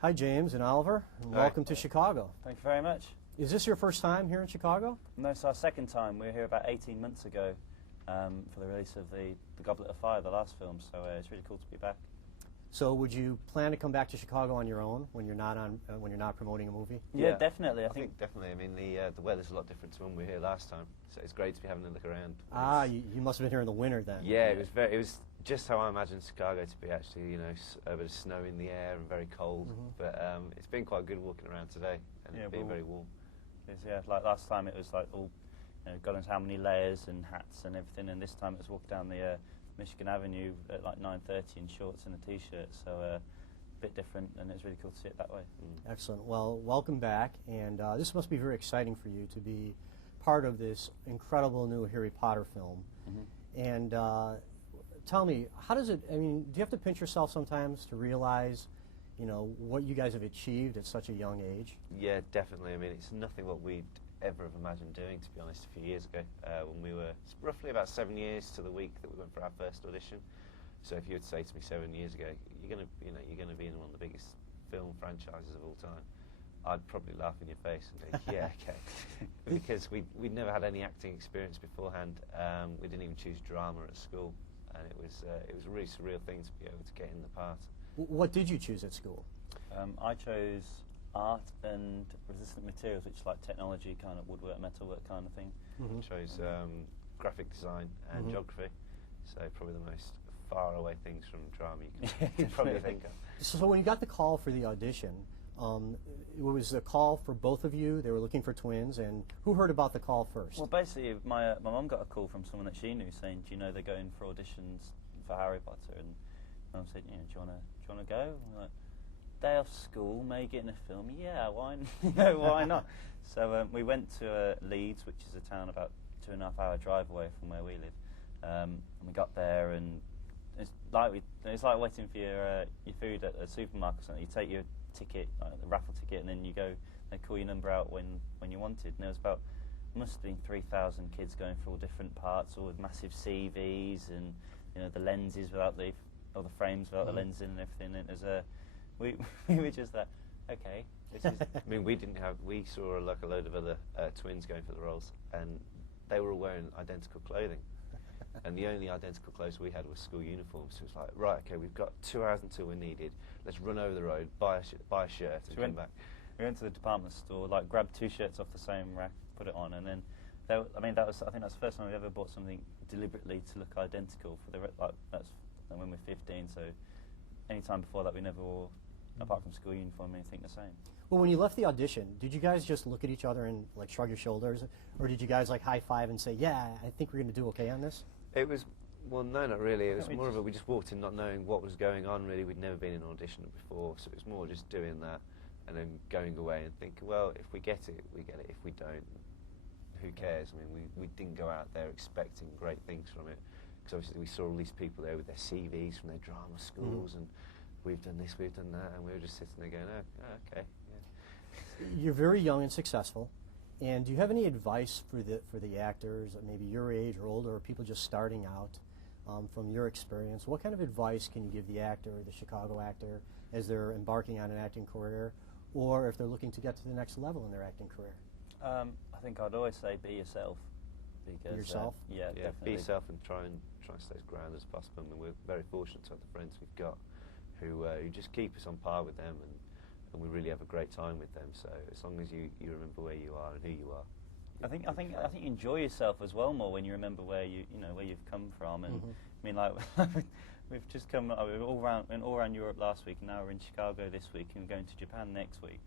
Hi, James and Oliver, and Hi. welcome to Chicago. Thank you very much. Is this your first time here in Chicago? No, it's our second time. We were here about 18 months ago for the release of the Goblet of Fire, the last film, so it's really cool to be back. So, would you plan to come back to Chicago on your own when you're not promoting a movie? Yeah, definitely. I think definitely. I mean, the weather's a lot different to when we were here last time, so it's great to be having a look around. Ah, you must have been here in the winter then. Yeah, it was just how I imagined Chicago to be. Actually, you know, a bit of snow in the air and very cold. But it's been quite good walking around today, and it's been very warm. Yeah, like last time it was like all, God knows how many layers and hats and everything, and this time it was walk down the Michigan Avenue at like 9:30 in shorts and a t-shirt. So. A bit different, and it's really cool to see it that way. Excellent. Well, welcome back, and this must be very exciting for you to be part of this incredible new Harry Potter film. And tell me, how does it, I mean, do you have to pinch yourself sometimes to realize, what you guys have achieved at such a young age? Yeah, definitely. I mean, it's nothing what we'd ever have imagined doing, to be honest, a few years ago, when we were roughly about 7 years to the week that we went for our first audition. So if you would say to me 7 years ago, you're going to be in one of the biggest film franchises of all time, I'd probably laugh in your face and go, yeah, okay, because we'd never had any acting experience beforehand. We didn't even choose drama at school, and it was a really surreal thing to be able to get in the part. What did you choose at school? I chose art and resistant materials, which is like technology, kind of woodwork, metalwork kind of thing. I chose graphic design and geography, so probably the most far away things from drama you can probably think of. So when you got the call for the audition, it was a call for both of you. They were looking for twins, and who heard about the call first? Well, basically, my mum got a call from someone that she knew saying, "Do you know they're going for auditions for Harry Potter?" And mum said, "Do you want to go?" And we're like, day off school, may get in a film. Yeah, why? Why not? So we went to Leeds, which is a town about 2.5 hour drive away from where we live, and we got there and. It's like waiting for your food at a supermarket or something. You take your ticket, the raffle ticket, and then you go. They call your number out when you wanted. And there was must have been 3,000 kids going for all different parts, all with massive CVs and the lenses without the frames without the lenses and everything. And it was we were just like, okay, this is. I mean, we saw like a load of other twins going for the roles, and they were all wearing identical clothing. And the only identical clothes we had was school uniforms. So it was like, right, okay, we've got 2 hours until we're needed. Let's run over the road, buy a shirt, and come back. We went to the department store, grabbed 2 shirts off the same rack, put it on, and then I think that's the first time we've ever bought something deliberately to look identical. That's when we're 15. So any time before that, we never wore, apart from school uniform, anything the same. Well, when you left the audition, did you guys just look at each other and shrug your shoulders, or did you guys high five and say, "Yeah, I think we're going to do okay on this"? It was, well, no, not really. It was more of we just walked in not knowing what was going on, really. We'd never been in an audition before, so it was more just doing that and then going away and thinking, well, if we get it, we get it. If we don't, who cares? I mean, we didn't go out there expecting great things from it, because obviously we saw all these people there with their CVs from their drama schools, and we've done this, we've done that, and we were just sitting there going, oh, okay. Yeah. You're very young and successful. And do you have any advice for the actors, maybe your age or older, or people just starting out, from your experience? What kind of advice can you give the actor, the Chicago actor, as they're embarking on an acting career, or if they're looking to get to the next level in their acting career? I think I'd always say be yourself. Because, yourself? Yeah, definitely. Be yourself and try and stay as grounded as possible. I mean, we're very fortunate to have the friends we've got who just keep us on par with them, and we really have a great time with them. So as long as you remember where you are and who you are, I think you enjoy yourself as well more when you remember where where you've come from. And I mean, we've just come. We were all around Europe last week, and now we're in Chicago this week, and we're going to Japan next week.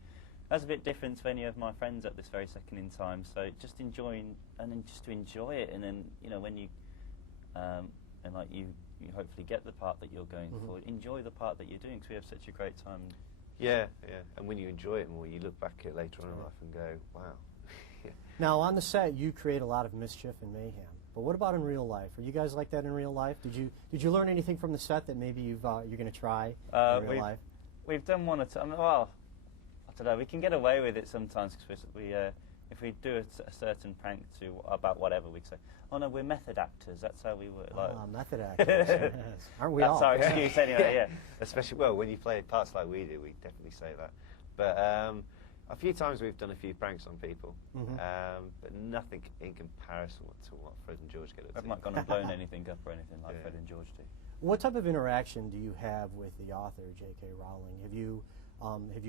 That's a bit different to any of my friends at this very second in time. So just enjoying, and then just to enjoy it, and then when you you hopefully get the part that you're going for. Enjoy the part that you're doing, because we have such a great time. Yeah. And when you enjoy it more, you look back at it later on in life and go, wow. Now, on the set, you create a lot of mischief and mayhem. But what about in real life? Are you guys like that in real life? Did you learn anything from the set that maybe you're going to try in real life? We've done one or two. Well, I don't know. We can get away with it sometimes because we if we do a certain prank about whatever, we'd say, "Oh no, we're method actors." That's how we were. Like, method actors. Yes. Aren't we all? that's our excuse anyway. Yeah. Especially when you play parts like we do, we definitely say that. But a few times we've done a few pranks on people, but nothing in comparison to what Fred and George get up to. I've not gone and blown anything up or anything like Fred and George do. What type of interaction do you have with the author, J.K. Rowling? Have you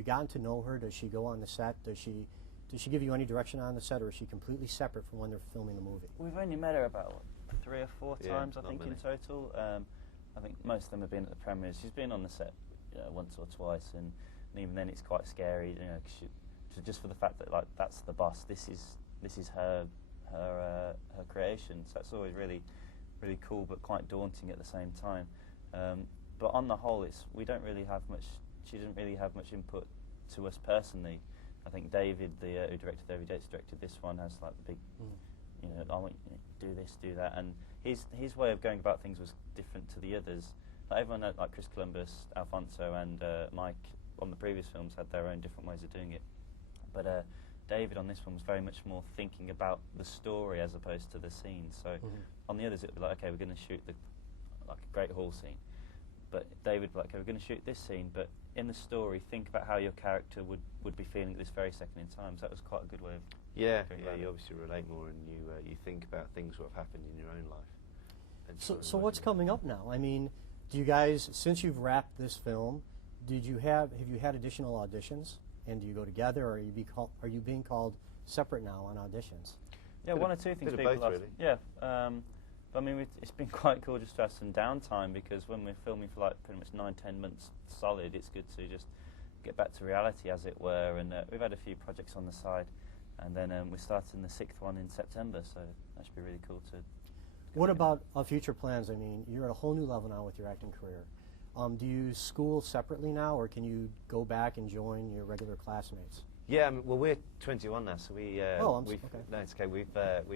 gotten to know her? Does she go on the set? Does she give you any direction on the set, or is she completely separate from when they're filming the movie? We've only met her about 3 or 4 times, I think, many. in total. I think most of them have been at the premieres. She's been on the set once or twice, and even then it's quite scary, just for the fact that that's the boss. This is her creation. So that's always really cool, but quite daunting at the same time. But on the whole, we don't really have much. She didn't really have much input to us personally. I think David, who directed Every Date's directed this one, has like the big, I want you to do this, do that, and his way of going about things was different to the others. Like everyone, like Chris Columbus, Alfonso, and Mike on the previous films had their own different ways of doing it. But David on this one was very much more thinking about the story as opposed to the scene. So on the others, it would be like, okay, we're going to shoot a great hall scene. But David would be like, okay, we're going to shoot this scene, but in the story, think about how your character would be feeling at this very second in time. So that was quite a good way of you obviously relate more, and you think about things that have happened in your own life. So what's coming up now? I mean, do you guys, since you've wrapped this film, have you had additional auditions? And do you go together, or are you being called separate now on auditions? Yeah, one or two things people both, really. Yeah, but I mean, it's been quite cool just to have some downtime, because when we're filming for like pretty much 9-10 months solid, it's good to just get back to reality, as it were. And we've had a few projects on the side, and then we're starting the 6th one in September, so that should be really cool to. What about future plans? I mean, you're at a whole new level now with your acting career. Do you school separately now, or can you go back and join your regular classmates? Yeah, well, we're 21 now, so we. Okay. No, it's okay. We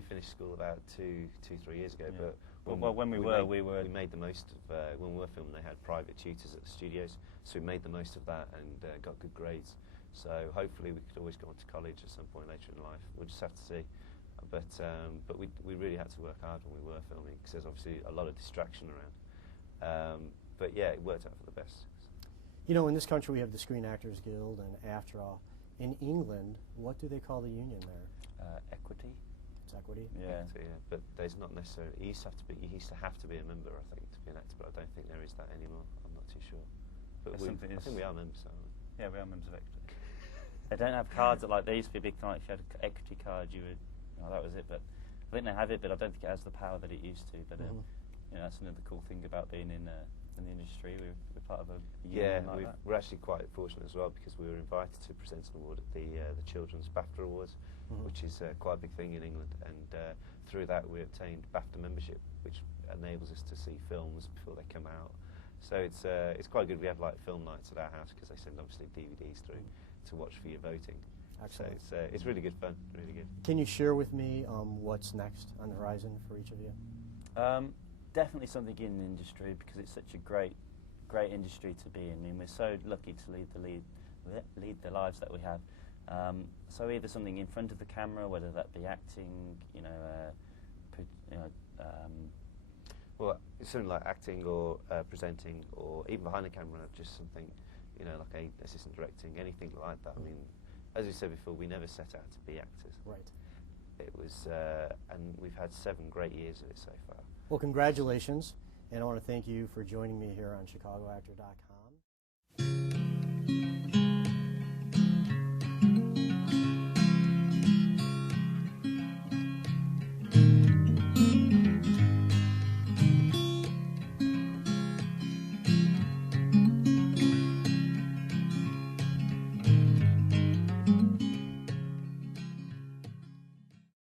finished school about 2-3 years ago, Yeah. but when we made the most of when we were filming. They had private tutors at the studios, so we made the most of that and got good grades. So hopefully we could always go on to college at some point later in life. We'll just have to see. But we really had to work hard when we were filming, because there's obviously a lot of distraction around. But yeah, it worked out for the best. You know, in this country we have the Screen Actors Guild and AFTRA. In England, what do they call the union there? Equity. It's equity? Yeah. Equity, yeah. But there's not necessarily. You used to have to be a member, I think, to be an actor. But I don't think there is that anymore. I'm not too sure. But I think we are members. Aren't we? Yeah, we are members of Equity. They don't have cards that, like, they used to be a big thing. Like, if you had an Equity card, you would. That was it. But I think they have it, but I don't think it has the power that it used to. But that's another cool thing about being in the industry. We're part of a union like that. We're actually quite fortunate as well, because we were invited to present an award at the Children's BAFTA Awards, which is quite a big thing in England, and through that we obtained BAFTA membership, which enables us to see films before they come out. So it's quite good. We have like film nights at our house, because they send obviously DVDs through to watch for your voting. Excellent. So it's really good fun, really good. Can you share with me what's next on the horizon for each of you? Definitely something in the industry, because it's such a great industry to be in. I mean, we're so lucky to lead the lives that we have. So either something in front of the camera, whether that be acting, well, it's something like acting or presenting, or even behind the camera, just something, like assistant directing, anything like that. I mean, as we said before, we never set out to be actors. Right. It was, and we've had 7 great years of it so far. Well, congratulations, and I want to thank you for joining me here on ChicagoActor.com.